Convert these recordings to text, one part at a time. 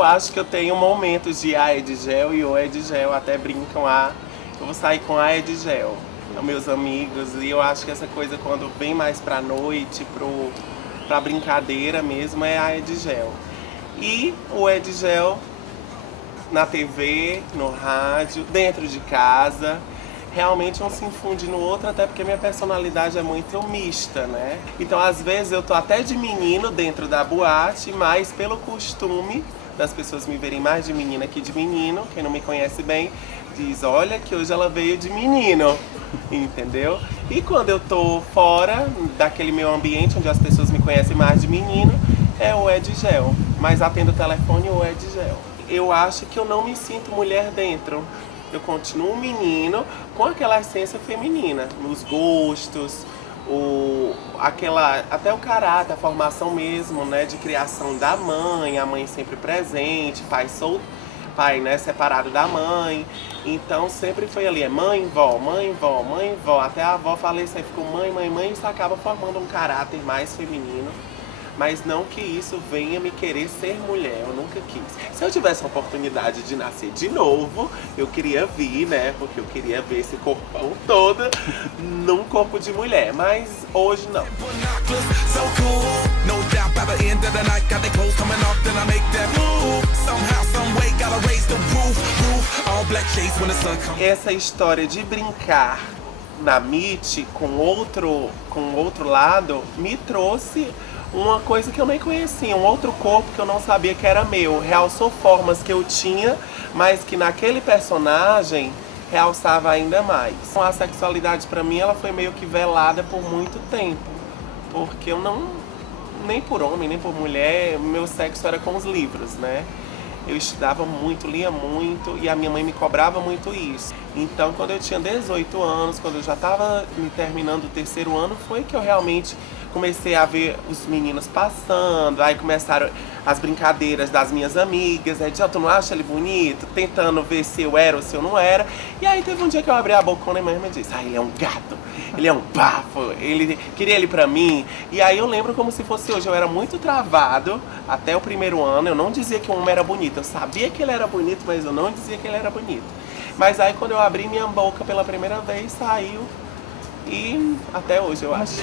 eu acho que eu tenho momentos de Edgel e o Edgel, até brincam, eu vou sair com a Edgel, meus amigos, e eu acho que essa coisa quando vem mais pra noite, pra brincadeira mesmo, é a Edgel. E o Edgel na TV, no rádio, dentro de casa. Realmente um se infunde no outro, até porque minha personalidade é muito mista, né? Então às vezes eu tô até de menino dentro da boate, mas pelo costume das pessoas me verem mais de menina que de menino, quem não me conhece bem, diz, olha que hoje ela veio de menino, entendeu? E quando eu tô fora daquele meu ambiente onde as pessoas me conhecem mais de menino, é o Edgel, mas atendo o telefone o Edgel. Eu acho que eu não me sinto mulher dentro. Eu continuo um menino com aquela essência feminina, nos gostos, até o caráter, a formação mesmo, né, de criação da mãe, a mãe sempre presente, pai, né, separado da mãe. Então sempre foi ali, mãe, vó, mãe, vó, mãe, vó, até a avó falecer, aí ficou mãe, mãe, mãe, isso acaba formando um caráter mais feminino. Mas não que isso venha me querer ser mulher, eu nunca quis. Se eu tivesse a oportunidade de nascer de novo, eu queria vir, né? Porque eu queria ver esse corpão todo num corpo de mulher, mas hoje não. Essa história de brincar na MIT com outro lado me trouxe uma coisa que eu nem conhecia, um outro corpo que eu não sabia que era meu. Realçou formas que eu tinha, mas que naquele personagem realçava ainda mais. A sexualidade pra mim ela foi meio que velada por muito tempo, porque eu não, nem por homem, nem por mulher, meu sexo era com os livros, né? Eu estudava muito, lia muito e a minha mãe me cobrava muito isso. Então quando eu tinha 18 anos, quando eu já estava me terminando o terceiro ano, foi que eu realmente comecei a ver os meninos passando, aí começaram as brincadeiras das minhas amigas, aí tu não acha ele bonito? Tentando ver se eu era ou se eu não era. E aí teve um dia que eu abri a bocona e minha irmã disse, ele é um gato, ele é um bafo, ele queria ele pra mim. E aí eu lembro como se fosse hoje, eu era muito travado até o primeiro ano, eu não dizia que um homem era bonito, eu sabia que ele era bonito, mas eu não dizia que ele era bonito. Mas aí quando eu abri minha boca pela primeira vez, saiu. E até hoje eu acho.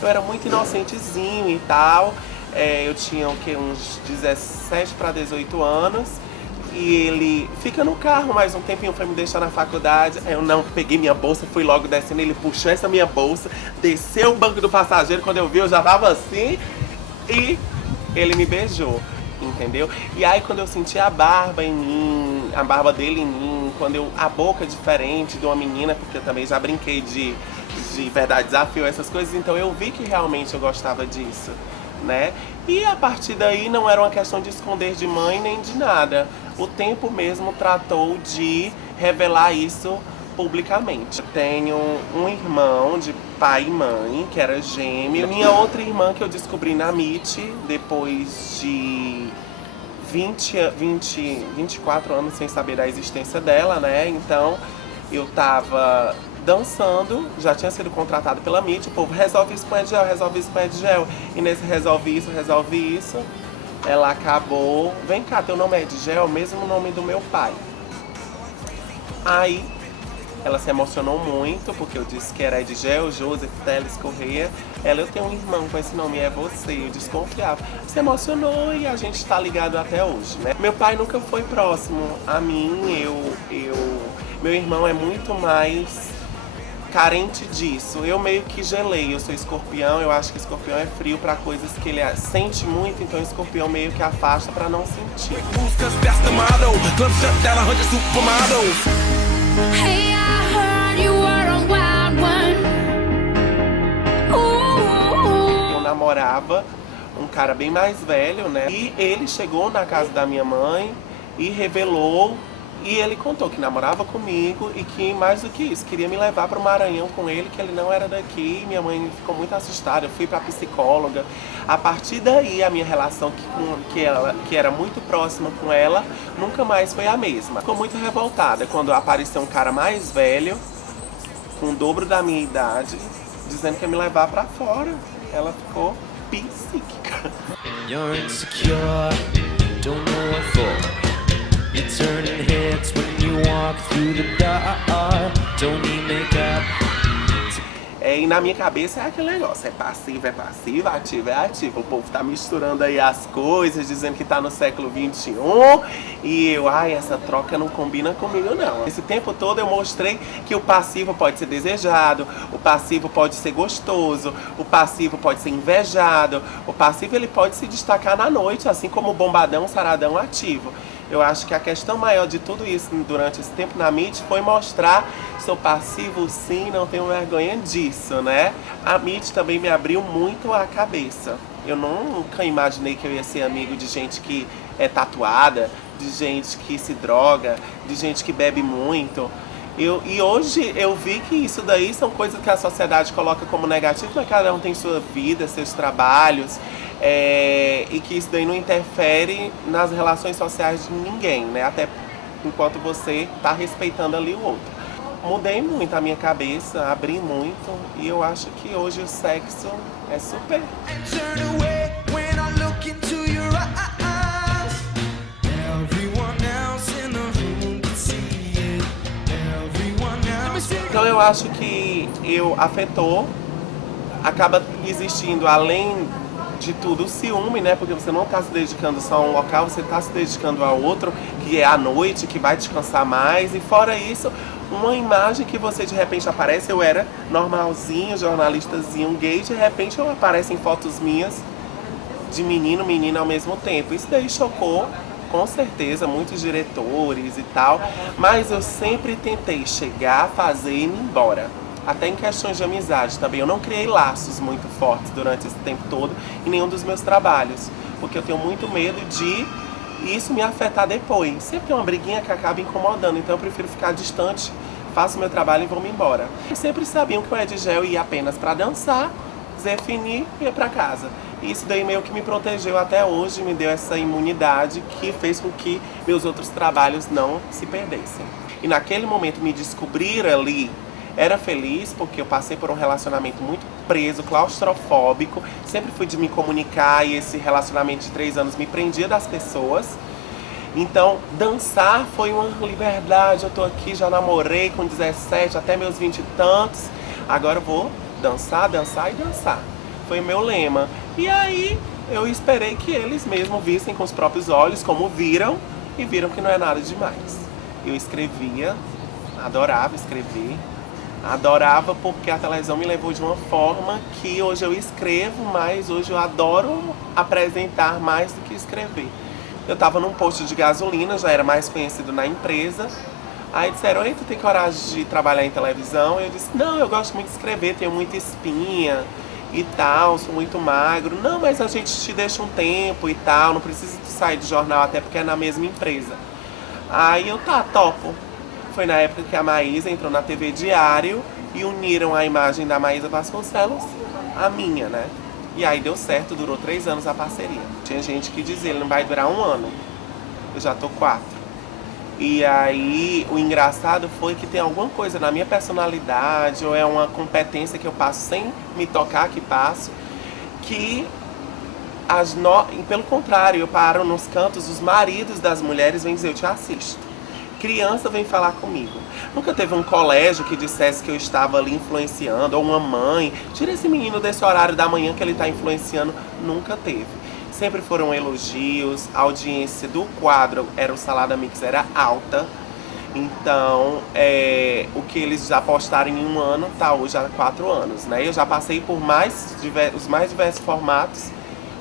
Eu era muito inocentezinho e tal. Eu tinha uns 17 para 18 anos. E ele fica no carro mais um tempinho, foi me deixar na faculdade. Aí eu não, peguei minha bolsa, fui logo descendo. Ele puxou essa minha bolsa, desceu o banco do passageiro. Quando eu vi, eu já tava assim. E ele me beijou, entendeu? E aí quando eu senti a barba em mim, a barba dele em mim, a boca diferente de uma menina, porque eu também já brinquei de verdade, desafio, essas coisas, então eu vi que realmente eu gostava disso, né? E a partir daí não era uma questão de esconder de mãe nem de nada. O tempo mesmo tratou de revelar isso publicamente. Eu tenho um irmão de pai e mãe, que era gêmeo. Minha outra irmã que eu descobri na MIT, depois de 24 anos sem saber da existência dela, né? Então eu tava dançando, já tinha sido contratado pela MIT, o povo resolve isso com Edgel, resolve isso com Edgel. E nesse resolve isso, ela acabou, vem cá, teu nome é Edgel, mesmo nome do meu pai. Aí ela se emocionou muito, porque eu disse que era Edgel, Joseph Teles Correia. Eu tenho um irmão com esse nome, é você, eu desconfiava. Se emocionou e a gente tá ligado até hoje, né? Meu pai nunca foi próximo a mim, meu irmão é muito mais carente disso. Eu meio que gelei, eu sou escorpião, eu acho que escorpião é frio pra coisas que ele sente muito, então escorpião meio que afasta pra não sentir. Eu namorava um cara bem mais velho, né? E ele chegou na casa da minha mãe e revelou. E ele contou que namorava comigo e que, mais do que isso, queria me levar para o Maranhão com ele, que ele não era daqui. Minha mãe ficou muito assustada, eu fui para psicóloga. A partir daí, a minha relação que era muito próxima com ela, nunca mais foi a mesma. Ficou muito revoltada quando apareceu um cara mais velho com o dobro da minha idade, dizendo que ia me levar pra fora. Ela ficou psíquica. You're insecure, don't know what for. You're turning heads when you walk through the door. Don't need makeup. E na minha cabeça é aquele negócio, é passivo, ativo, é ativo. O povo tá misturando aí as coisas, dizendo que tá no século XXI. E eu, essa troca não combina comigo não. Esse tempo todo eu mostrei que o passivo pode ser desejado, o passivo pode ser gostoso, o passivo pode ser invejado, o passivo ele pode se destacar na noite, assim como o bombadão, saradão ativo. Eu acho que a questão maior de tudo isso durante esse tempo na MIT foi mostrar sou passivo sim, não tenho vergonha disso, né? A MIT também me abriu muito a cabeça. Eu nunca imaginei que eu ia ser amigo de gente que é tatuada, de gente que se droga, de gente que bebe muito. E hoje eu vi que isso daí são coisas que a sociedade coloca como negativo, mas cada um tem sua vida, seus trabalhos. E que isso daí não interfere nas relações sociais de ninguém, né? Até enquanto você tá respeitando ali o outro. Mudei muito a minha cabeça, abri muito e eu acho que hoje o sexo é super. Então eu acho que afetou, acaba existindo além de tudo o ciúme, né? Porque você não está se dedicando só a um local, você está se dedicando a outro, que é à noite, que vai descansar mais. E fora isso, uma imagem que você de repente aparece, eu era normalzinho, jornalistazinho gay, de repente eu apareço em fotos minhas de menino, menina ao mesmo tempo. Isso daí chocou, com certeza, muitos diretores e tal, mas eu sempre tentei chegar, fazer e ir embora. Até em questões de amizade também. Eu não criei laços muito fortes durante esse tempo todo em nenhum dos meus trabalhos. Porque eu tenho muito medo de isso me afetar depois. Sempre tem uma briguinha que acaba incomodando. Então eu prefiro ficar distante, faço meu trabalho e vou-me embora. E sempre sabiam que o Edgel ia apenas para dançar, definir e ir para casa. E isso daí meio que me protegeu até hoje, me deu essa imunidade que fez com que meus outros trabalhos não se perdessem. E naquele momento me descobrir ali. Era feliz porque eu passei por um relacionamento muito preso, claustrofóbico. Sempre fui de me comunicar e esse relacionamento de 3 anos me prendia das pessoas. Então, dançar foi uma liberdade. Eu tô aqui, já namorei com 17 até meus 20 e tantos. Agora eu vou dançar, dançar e dançar. Foi o meu lema. E aí, eu esperei que eles mesmos vissem com os próprios olhos como viram e viram que não é nada demais. Eu escrevia, adorava escrever. Adorava porque a televisão me levou de uma forma que hoje eu escrevo, mas hoje eu adoro apresentar mais do que escrever. Eu estava num posto de gasolina, já era mais conhecido na empresa. Aí disseram, tu tem coragem de trabalhar em televisão? Eu disse, não, eu gosto muito de escrever, tenho muita espinha e tal, sou muito magro. Não, mas a gente te deixa um tempo e tal, não precisa sair do jornal, até porque é na mesma empresa. Aí eu, topo. Foi na época que a Maísa entrou na TV Diário e uniram a imagem da Maísa Vasconcelos à minha, né? E aí deu certo, durou 3 anos a parceria. Tinha gente que dizia, ele não vai durar 1 ano. Eu já tô 4. E aí o engraçado foi que tem alguma coisa na minha personalidade, ou é uma competência que eu passo sem me tocar que passo, que pelo contrário, eu paro nos cantos, os maridos das mulheres vêm dizer, eu te assisto. Criança vem falar comigo. Nunca teve um colégio que dissesse que eu estava ali influenciando, ou uma mãe, tira esse menino desse horário da manhã que ele está influenciando. Nunca teve. Sempre foram elogios, a audiência do quadro o Salada Mix era alta. Então, o que eles já postaram em 1 ano, tá hoje há 4 anos, né? Eu já passei por os mais diversos formatos,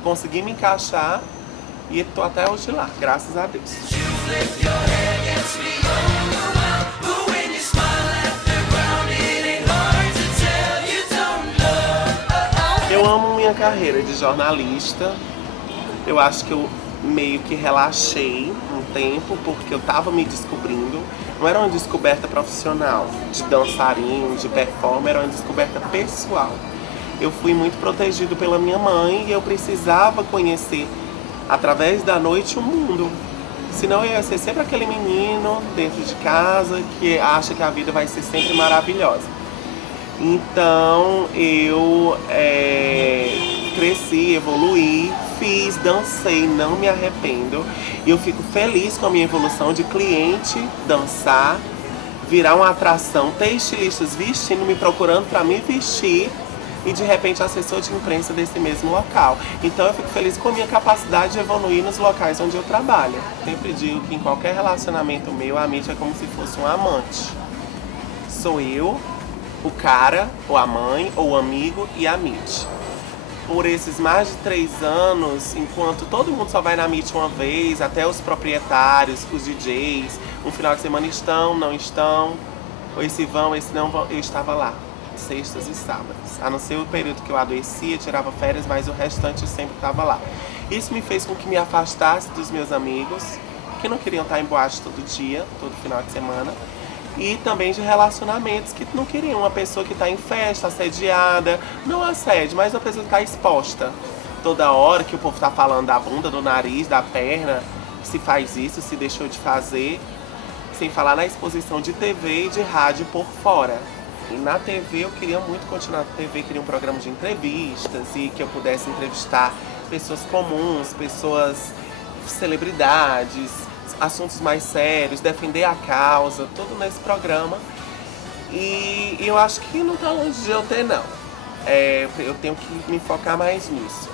consegui me encaixar e tô até hoje lá, graças a Deus. Eu amo minha carreira de jornalista. Eu acho que eu meio que relaxei um tempo, porque eu tava me descobrindo. Não era uma descoberta profissional, de dançarino, de performer, era uma descoberta pessoal. Eu fui muito protegido pela minha mãe e eu precisava conhecer, através da noite, o mundo. Senão eu ia ser sempre aquele menino dentro de casa que acha que a vida vai ser sempre maravilhosa. Então eu cresci, evoluí, fiz, dancei, não me arrependo. E eu fico feliz com a minha evolução de cliente, dançar, virar uma atração, ter estilistas vestindo, me procurando para me vestir e de repente assessor de imprensa desse mesmo local. Então eu fico feliz com a minha capacidade de evoluir nos locais onde eu trabalho. Sempre digo que em qualquer relacionamento meu, a Mitty é como se fosse um amante. Sou eu, o cara, ou a mãe, ou o amigo e a Mitty. Por esses mais de 3 anos, enquanto todo mundo só vai na Mitty uma vez, até os proprietários, os DJs, um final de semana estão, não estão, ou esse vão, esse não vão, eu estava lá, sextas e sábados. A não ser o período que eu adoecia, tirava férias, mas o restante eu sempre estava lá. Isso me fez com que me afastasse dos meus amigos, que não queriam estar em boate todo dia, todo final de semana. E também de relacionamentos que não queriam uma pessoa que está em festa, assediada, não assédio, mas uma pessoa que está exposta. Toda hora que o povo está falando da bunda, do nariz, da perna, se faz isso, se deixou de fazer, sem falar na exposição de TV e de rádio por fora. E na TV eu queria muito continuar na TV, queria um programa de entrevistas e que eu pudesse entrevistar pessoas comuns, pessoas, celebridades, assuntos mais sérios, defender a causa, tudo nesse programa. E eu acho que não tá longe de eu ter, não. Eu tenho que me focar mais nisso.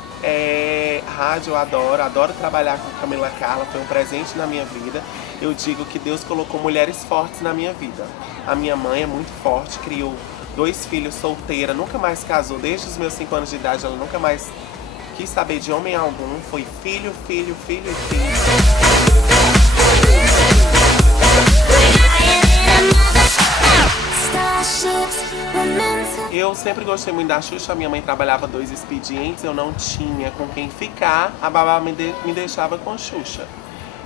Rádio eu adoro trabalhar com Camila Carla, foi um presente na minha vida. Eu digo que Deus colocou mulheres fortes na minha vida. A minha mãe é muito forte, criou 2 filhos solteira, nunca mais casou. Desde os meus 5 anos de idade, ela nunca mais quis saber de homem algum. Foi filho, filho, filho e filho. Eu sempre gostei muito da Xuxa, minha mãe trabalhava 2 expedientes, eu não tinha com quem ficar, a babá me deixava com a Xuxa.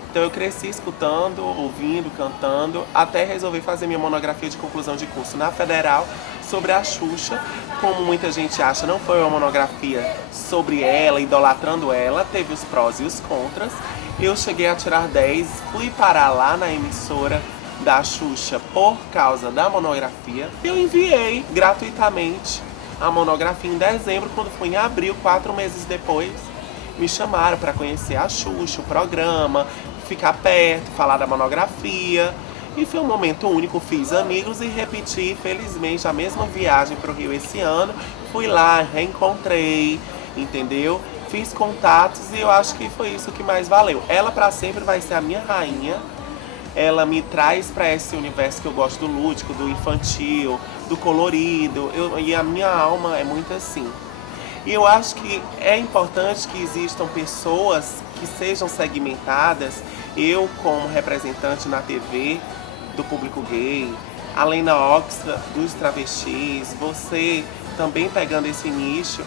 Então eu cresci escutando, ouvindo, cantando, até resolvi fazer minha monografia de conclusão de curso na Federal sobre a Xuxa. Como muita gente acha, não foi uma monografia sobre ela, idolatrando ela, teve os prós e os contras. Eu cheguei a tirar 10, fui parar lá na emissora da Xuxa por causa da monografia. Eu enviei gratuitamente a monografia em dezembro, quando foi em abril, 4 meses depois, me chamaram para conhecer a Xuxa, o programa, ficar perto, falar da monografia. E foi um momento único, fiz amigos e repeti, felizmente, a mesma viagem para o Rio esse ano. Fui lá, reencontrei, entendeu? Fiz contatos e eu acho que foi isso que mais valeu. Ela para sempre vai ser a minha rainha. Ela me traz para esse universo que eu gosto do lúdico, do infantil, do colorido. E a minha alma é muito assim. E eu acho que é importante que existam pessoas que sejam segmentadas. Eu, como representante na TV do público gay, além da Oxa dos travestis, você também pegando esse nicho.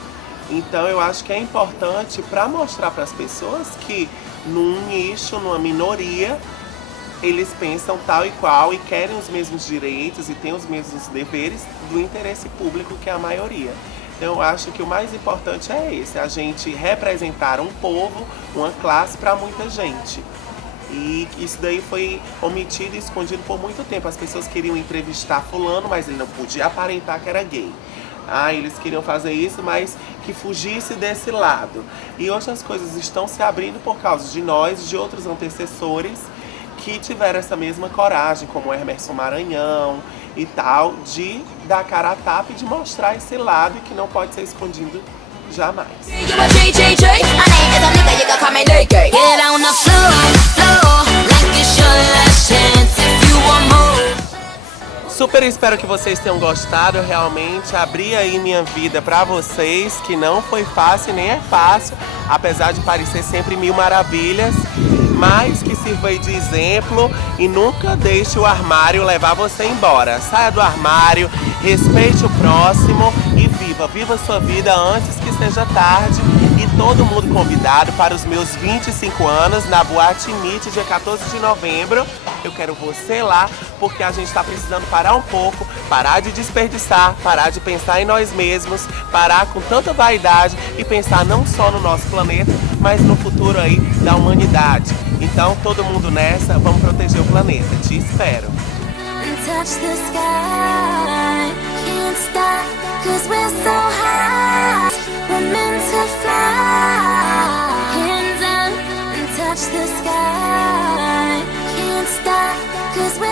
Então eu acho que é importante para mostrar para as pessoas que num nicho, numa minoria, eles pensam tal e qual e querem os mesmos direitos e têm os mesmos deveres do interesse público, que é a maioria. Então eu acho que o mais importante é esse, a gente representar um povo, uma classe para muita gente. E isso daí foi omitido e escondido por muito tempo. As pessoas queriam entrevistar fulano, mas ele não podia aparentar que era gay. Eles queriam fazer isso, mas que fugisse desse lado. E hoje as coisas estão se abrindo por causa de nós, de outros antecessores, que tiveram essa mesma coragem, como o Emerson Maranhão e tal, de dar cara a tapa e de mostrar esse lado que não pode ser escondido jamais. Super espero que vocês tenham gostado, realmente abri aí minha vida pra vocês, que não foi fácil, nem é fácil, apesar de parecer sempre mil maravilhas, mas que sirva aí de exemplo e nunca deixe o armário levar você embora. Saia do armário, respeite o próximo e viva a sua vida antes que seja tarde. E todo mundo convidado para os meus 25 anos na Boate Mitty, dia 14 de novembro. Eu quero você lá, porque a gente está precisando parar um pouco, parar de desperdiçar, parar de pensar em nós mesmos, parar com tanta vaidade e pensar não só no nosso planeta, mas no futuro aí da humanidade. Então, todo mundo nessa, vamos proteger o planeta. Te espero. cause we're so high. We're meant to fly. Hands up and touch the sky. Can't stop, cause we're